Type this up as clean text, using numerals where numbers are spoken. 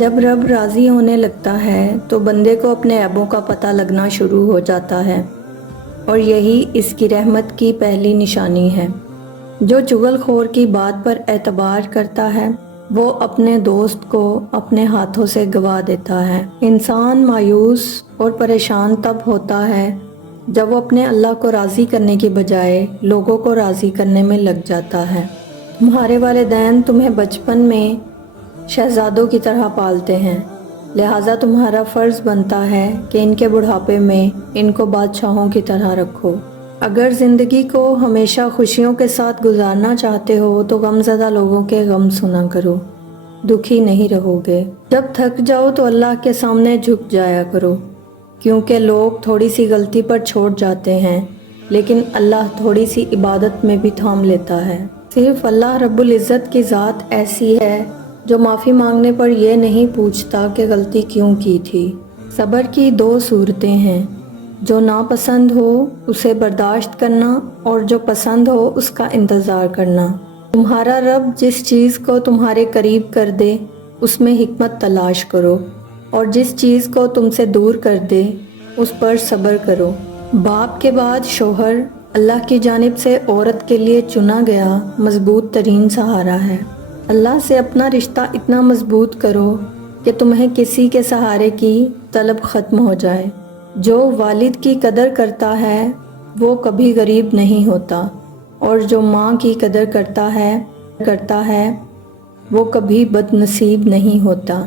جب رب راضی ہونے لگتا ہے تو بندے کو اپنے عیبوں کا پتہ لگنا شروع ہو جاتا ہے، اور یہی اس کی رحمت کی پہلی نشانی ہے۔ جو چغل خور کی بات پر اعتبار کرتا ہے وہ اپنے دوست کو اپنے ہاتھوں سے گوا دیتا ہے۔ انسان مایوس اور پریشان تب ہوتا ہے جب وہ اپنے اللہ کو راضی کرنے کی بجائے لوگوں کو راضی کرنے میں لگ جاتا ہے۔ تمہارے والدین تمہیں بچپن میں شہزادوں کی طرح پالتے ہیں، لہٰذا تمہارا فرض بنتا ہے کہ ان کے بڑھاپے میں ان کو بادشاہوں کی طرح رکھو۔ اگر زندگی کو ہمیشہ خوشیوں کے ساتھ گزارنا چاہتے ہو تو غم زدہ لوگوں کے غم سنا کرو، دکھی نہیں رہو گے۔ جب تھک جاؤ تو اللہ کے سامنے جھک جایا کرو، کیونکہ لوگ تھوڑی سی غلطی پر چھوڑ جاتے ہیں لیکن اللہ تھوڑی سی عبادت میں بھی تھام لیتا ہے۔ صرف اللہ رب العزت کی ذات ایسی ہے جو معافی مانگنے پر یہ نہیں پوچھتا کہ غلطی کیوں کی تھی۔ صبر کی دو صورتیں ہیں، جو ناپسند ہو اسے برداشت کرنا اور جو پسند ہو اس کا انتظار کرنا۔ تمہارا رب جس چیز کو تمہارے قریب کر دے اس میں حکمت تلاش کرو، اور جس چیز کو تم سے دور کر دے اس پر صبر کرو۔ باپ کے بعد شوہر اللہ کی جانب سے عورت کے لیے چنا گیا مضبوط ترین سہارا ہے۔ اللہ سے اپنا رشتہ اتنا مضبوط کرو کہ تمہیں کسی کے سہارے کی طلب ختم ہو جائے۔ جو والد کی قدر کرتا ہے وہ کبھی غریب نہیں ہوتا، اور جو ماں کی قدر کرتا ہے وہ کبھی بد نصیب نہیں ہوتا۔